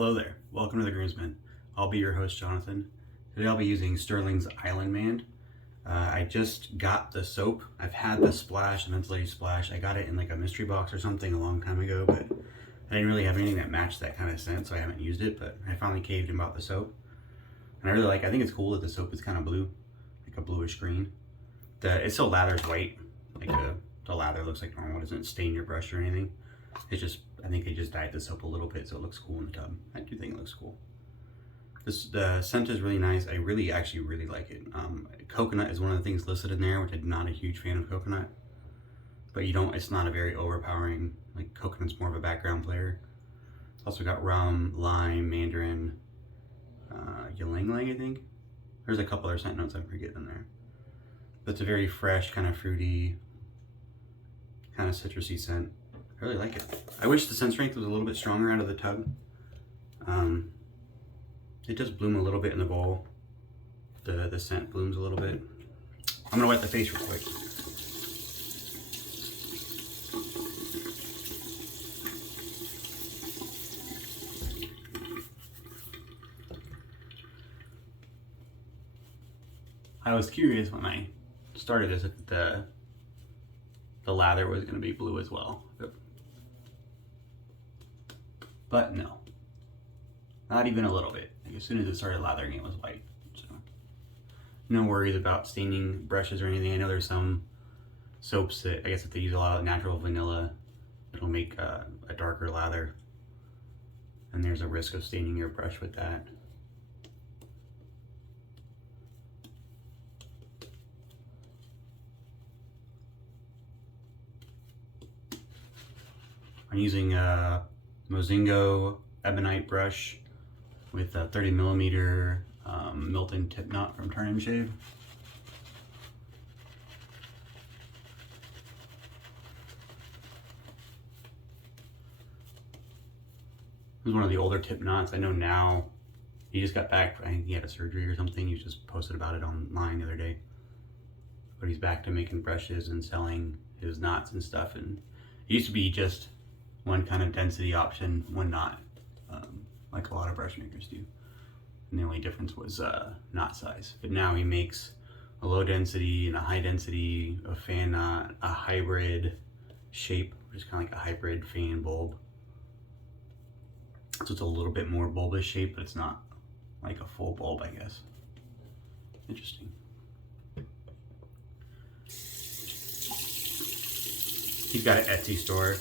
Hello there, welcome to the Groomsmen. I'll be your host, Jonathan. Today I'll be using Stirling's Island Man. I just got the soap. I've had the splash, the mentholated splash. I got it in like a mystery box or something a long time ago, but I didn't really have anything that matched that kind of scent, so I haven't used it, but I finally caved and bought the soap. And I think it's cool that the soap is kind of blue, like a bluish green. It still lathers white, like the lather looks like normal. It doesn't stain your brush or anything. It's just, I think they just dyed the soap a little bit so it looks cool in the tub. I do think it looks cool. The scent is really nice. I actually really like it. Coconut is one of the things listed in there, which I'm not a huge fan of coconut. But it's not a very overpowering, like coconut's more of a background player. It's also got rum, lime, mandarin, ylang ylang, I think. There's a couple other scent notes I'm forgetting in there. But it's a very fresh, kind of fruity, kind of citrusy scent. I really like it. I wish the scent strength was a little bit stronger out of the tub. It does bloom a little bit in the bowl. The scent blooms a little bit. I'm gonna wet the face real quick. I was curious when I started this if the lather was gonna be blue as well. But no, not even a little bit. Like as soon as it started lathering, it was white. So no worries about staining brushes or anything. I know there's some soaps that, I guess if they use a lot of natural vanilla, it'll make a darker lather. And there's a risk of staining your brush with that. I'm using a Mozingo Ebonite brush with a 30mm Milton tip knot from Turn and Shave. It was one of the older tip knots. I know now he just got back. I think he had a surgery or something. He just posted about it online the other day. But he's back to making brushes and selling his knots and stuff. And it used to be just one kind of density option, one knot, like a lot of brush makers do. And the only difference was knot size. But now he makes a low density and a high density, a fan knot, a hybrid shape, which is kind of like a hybrid fan bulb. So it's a little bit more bulbous shape, but it's not like a full bulb, I guess. Interesting. He's got an Etsy store.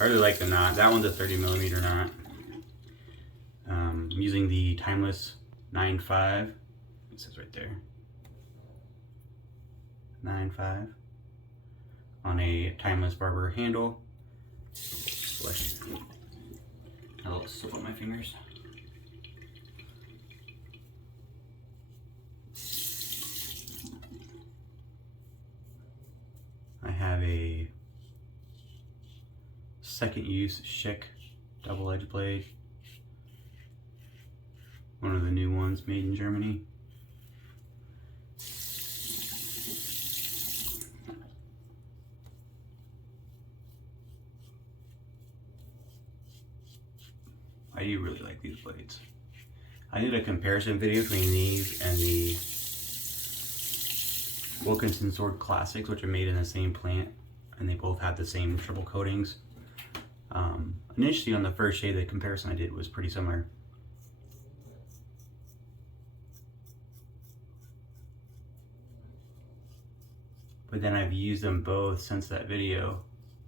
I really like the knot. That one's a 30mm knot. I'm using the Timeless 9.5. It says right there. 9.5 on a Timeless Barber handle. Bless you. A little soap on my fingers. I have a second use Schick double-edged blade. One of the new ones made in Germany. I do really like these blades. I did a comparison video between these and the Wilkinson Sword Classics, which are made in the same plant, and they both have the same triple coatings. Initially on the first shade, the comparison I did was pretty similar. But then I've used them both since that video,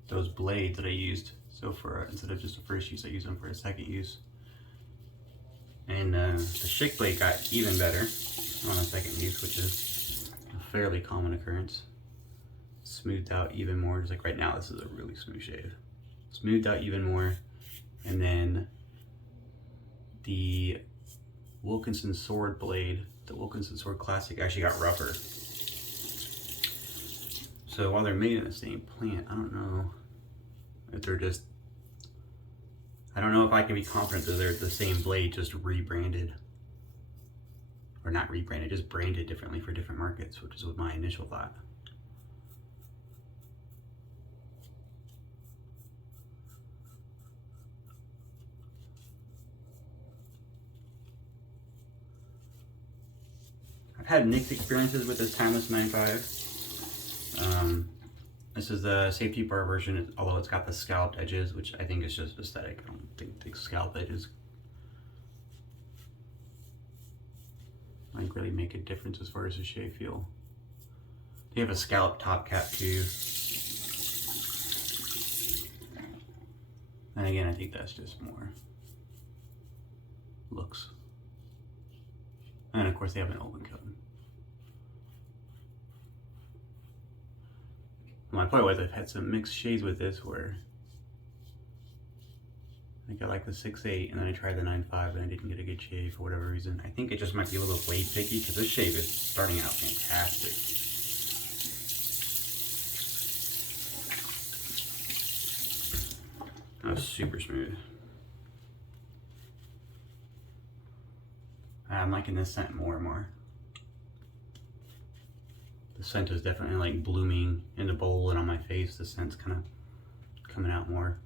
those blades that I used. So instead of just a first use, I use them for a second use. And the Schick blade got even better on a second use, which is a fairly common occurrence. Smoothed out even more, just like right now, this is a really smooth shave. Smoothed out even more. And then the Wilkinson Sword blade, the Wilkinson Sword Classic, actually got rougher. So while they're made in the same plant, I don't know if they're just, I don't know if I can be confident that they're the same blade, just rebranded. Or not rebranded, just branded differently for different markets, which is what my initial thought. I've had mixed experiences with this Timeless 9.5. This is the safety bar version, although it's got the scalloped edges, which I think is just aesthetic. I don't think the scalloped edges like really make a difference as far as the shave feel. They have a scalloped top cap too. And again, I think that's just more looks. And of course they have an open coat. My point was I've had some mixed shades with this where I got like the 6.8 and then I tried the 9.5 and I didn't get a good shave for whatever reason. I think it just might be a little blade picky because this shave is starting out fantastic. That was super smooth. I'm liking this scent more and more. The scent is definitely like blooming in the bowl and on my face. The scent's kind of coming out more.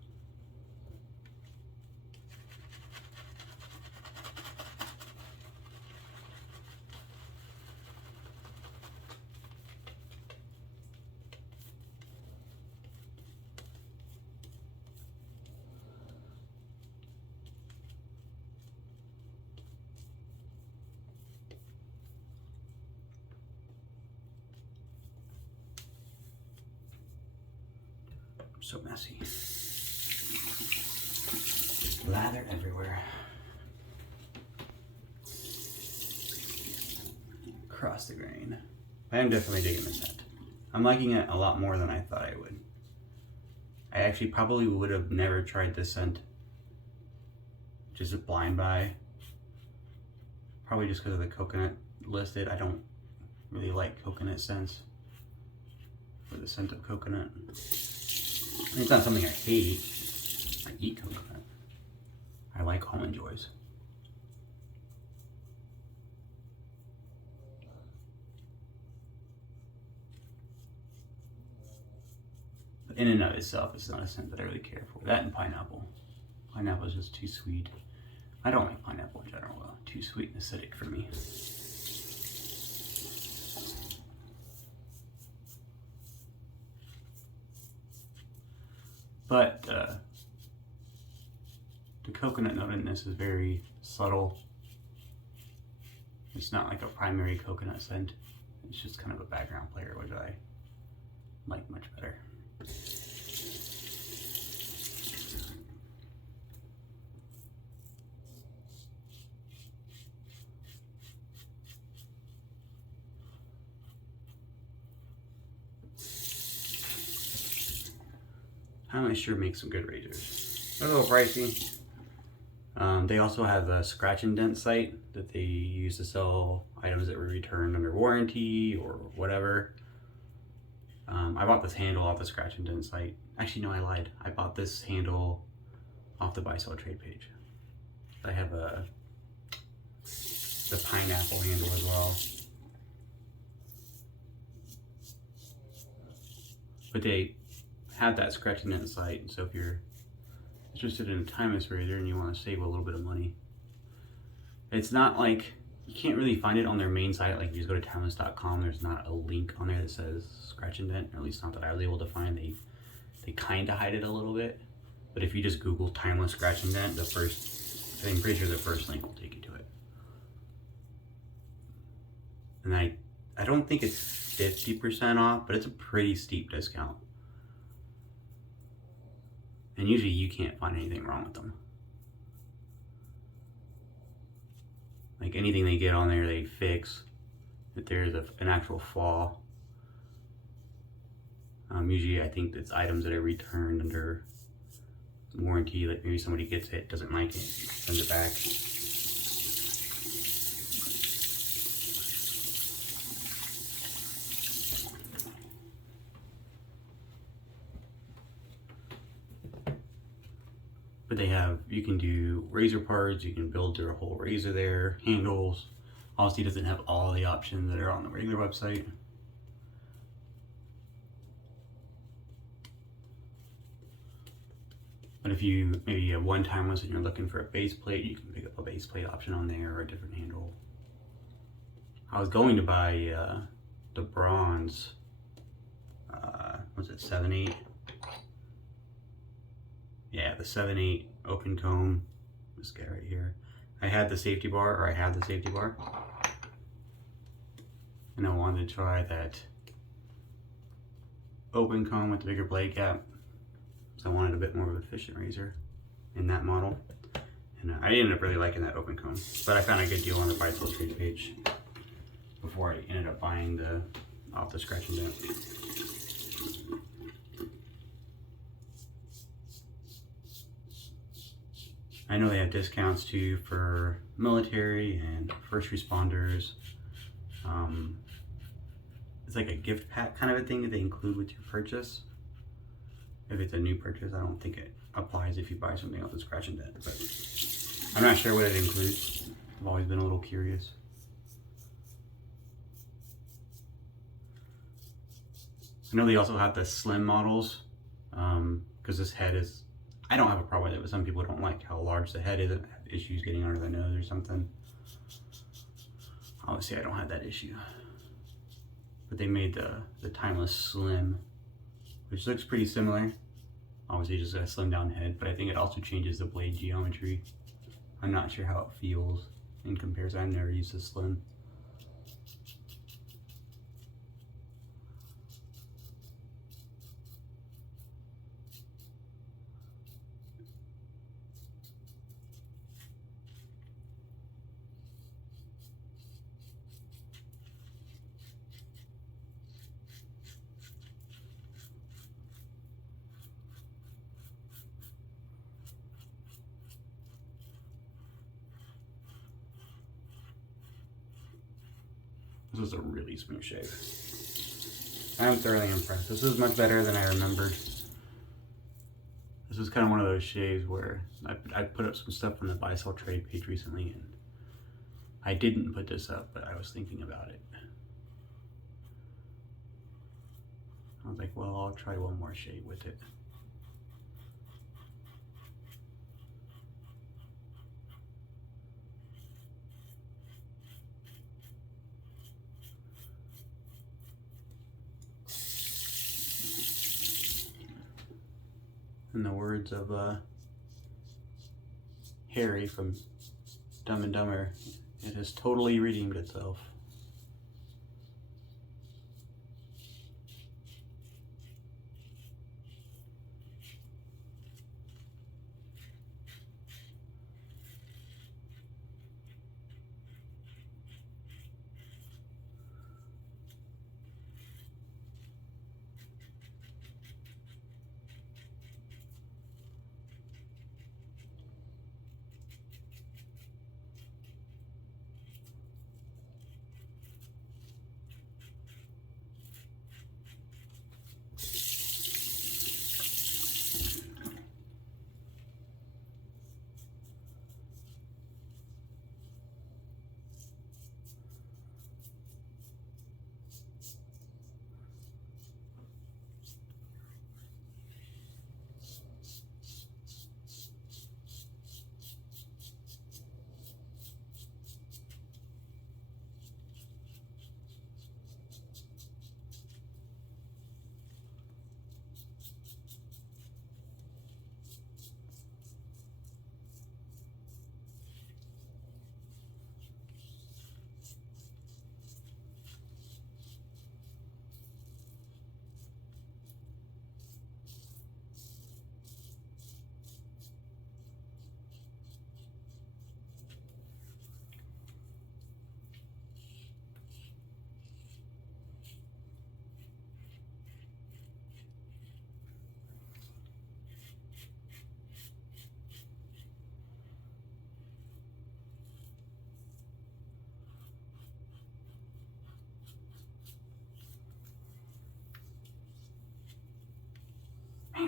So messy. Lather everywhere. Across the grain. I am definitely digging this scent. I'm liking it a lot more than I thought I would. I actually probably would have never tried this scent just a blind buy. Probably just because of the coconut listed. I don't really like coconut scents or the scent of coconut. It's not something I hate. I eat coconut. I like almond joys. But in and of itself, it's not a scent that I really care for. That and pineapple. Pineapple is just too sweet. I don't like pineapple in general though. Too sweet and acidic for me. But the coconut note in this is very subtle. It's not like a primary coconut scent. It's just kind of a background player, which I like much better. Timeless sure makes some good razors. They're a little pricey. They also have a scratch and dent site that they use to sell items that were returned under warranty or whatever. I bought this handle off the scratch and dent site. Actually, no, I lied. I bought this handle off the buy sell trade page. I have the pineapple handle as well. But they have that scratch and dent site, so if you're interested in a timeless razor and you want to save a little bit of money, it's not like you can't really find it on their main site. Like if you just go to timeless.com, there's not a link on there that says scratch and dent, or at least not that I was able to find. They kind of hide it a little bit, but if you just Google timeless scratch and dent, I'm pretty sure the first link will take you to it. And I don't think it's 50% off, but it's a pretty steep discount. And usually you can't find anything wrong with them. Like anything they get on there, they fix. If there's an actual flaw. Usually I think it's items that are returned under warranty. Like maybe somebody gets it, doesn't like it, sends it back. But they have, you can do razor parts, you can build their whole razor there, handles. Obviously it doesn't have all the options that are on the regular website. But if you maybe have one timeless and you're looking for a base plate, you can pick up a base plate option on there or a different handle. I was going to buy the bronze, was it 7/8? Yeah, the 7/8 open comb. This guy right here. I had the safety bar, or I had the safety bar. And I wanted to try that open comb with the bigger blade gap. So I wanted a bit more of an efficient razor in that model. And I ended up really liking that open comb. But I found a good deal on the bicycle trade page before I ended up buying the off the scratch and dent. I know they have discounts too for military and first responders. It's like a gift pack kind of a thing that they include with your purchase. If it's a new purchase, I don't think it applies if you buy something off the scratch and dent, but I'm not sure what it includes. I've always been a little curious. I know they also have the slim models, because this head is, I don't have a problem with it, but some people don't like how large the head is and have issues getting under the nose or something. Obviously I don't have that issue. But they made the Timeless Slim, which looks pretty similar. Obviously just a slim down head, but I think it also changes the blade geometry. I'm not sure how it feels in comparison. I've never used the Slim. This was a really smooth shave. I'm thoroughly impressed. This is much better than I remembered. This was kind of one of those shaves where I put up some stuff on the buy sell trade page recently, and I didn't put this up, but I was thinking about it. I was like, well, I'll try one more shave with it. In the words of Harry from Dumb and Dumber, it has totally redeemed itself.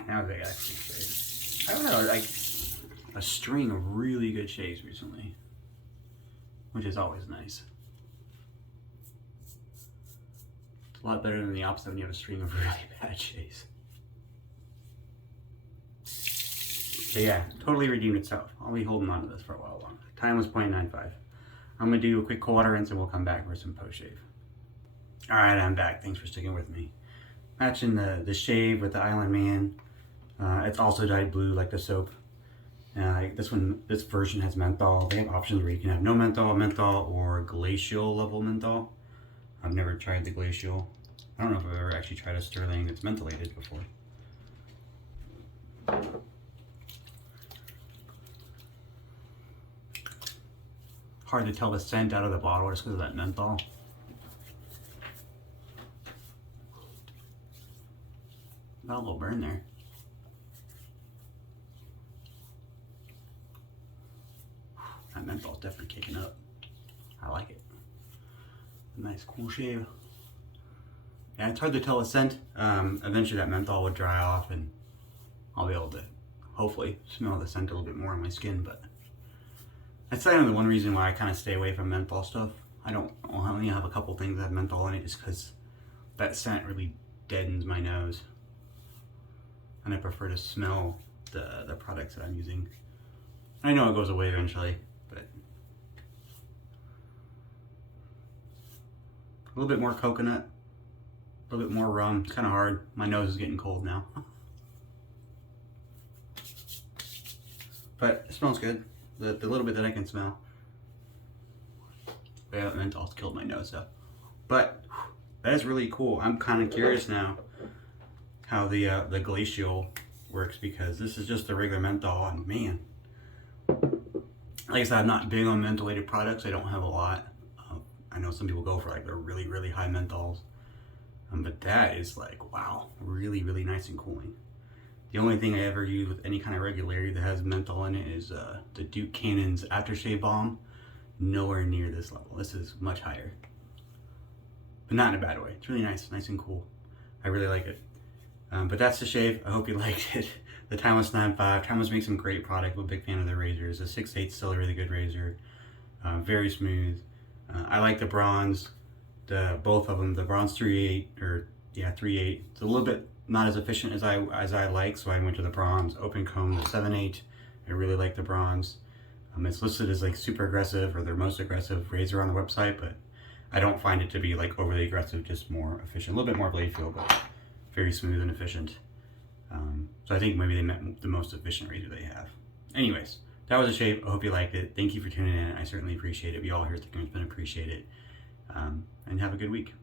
That was a good shave. I've had like a string of really good shaves recently, which is always nice. It's a lot better than the opposite when you have a string of really bad shaves. But yeah, totally redeemed itself. I'll be holding on to this for a while longer. Time was 0.95. I'm gonna do a quick cold water rinse and we'll come back for some post shave. All right, I'm back. Thanks for sticking with me. Matching the shave with the Island Man. It's also dyed blue like the soap. This version has menthol. They have options where you can have no menthol, or glacial level menthol. I've never tried the glacial. I don't know if I've ever actually tried a Stirling that's mentholated before. Hard to tell the scent out of the bottle just because of that menthol. Got a little burn there. That menthol's definitely kicking up. I like it. Nice cool shave. Yeah, it's hard to tell the scent. Eventually that menthol would dry off and I'll be able to hopefully smell the scent a little bit more on my skin, but that's kind of the one reason why I kind of stay away from menthol stuff. I only have a couple things that have menthol in it just because that scent really deadens my nose. And I prefer to smell the products that I'm using. I know it goes away eventually, but a little bit more coconut, a little bit more rum. It's kind of hard. My nose is getting cold now. But it smells good. The little bit that I can smell. But yeah, menthol's killed my nose though. But that is really cool. I'm kind of curious now how the glacial works, because this is just the regular menthol, and man, like I said, I'm not big on mentholated products. I don't have a lot. I know some people go for like the really, really high menthols. But that is like, wow, really, really nice and cooling. The only thing I ever use with any kind of regularity that has menthol in it is the Duke Cannon's aftershave balm. Nowhere near this level. This is much higher. But not in a bad way. It's really nice and cool. I really like it. But that's the shave. I hope you liked it. The Timeless 9.5. Timeless makes some great product. I'm a big fan of their razors. The 6.8 is still a really good razor. Very smooth. I like the bronze. Both of them. The bronze 3.8 or 3.8. It's a little bit not as efficient as I like, so I went to the bronze open comb, the 7.8. I really like the bronze. It's listed as like super aggressive or their most aggressive razor on the website, but I don't find it to be like overly aggressive, just more efficient. A little bit more blade feel, but very smooth and efficient. So I think maybe they meant the most efficient razor they have. Anyways, that was a shave. I hope you liked it. Thank you for tuning in. I certainly appreciate it. We all here at the It's been appreciated. And have a good week.